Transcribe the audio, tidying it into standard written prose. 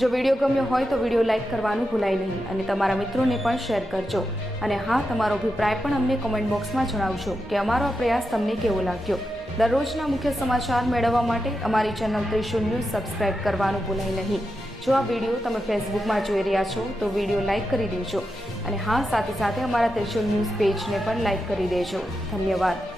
જો વિડીયો ગમ્યો હોય તો વિડીયો લાઇક કરવાનું ભૂલાય નહીં અને તમારા મિત્રોને પણ શેર કરજો. અને હા, તમારો અભિપ્રાય પણ અમને કોમેન્ટ બોક્સમાં જણાવજો કે અમારો આ પ્રયાસ તમને કેવો લાગ્યો. દરરોજના મુખ્ય સમાચાર મેળવવા માટે અમારી ચેનલ ત્રિશુલ ન્યૂઝ સબસ્ક્રાઇબ કરવાનું ભૂલાય નહીં. જો આ વિડીયો તમે ફેસબુકમાં જોઈ રહ્યા છો તો વિડીયો લાઇક કરી દેજો અને હા, સાથે સાથે અમારા ત્રિશુલ ન્યૂઝ પેજને પણ લાઇક કરી દેજો. ધન્યવાદ.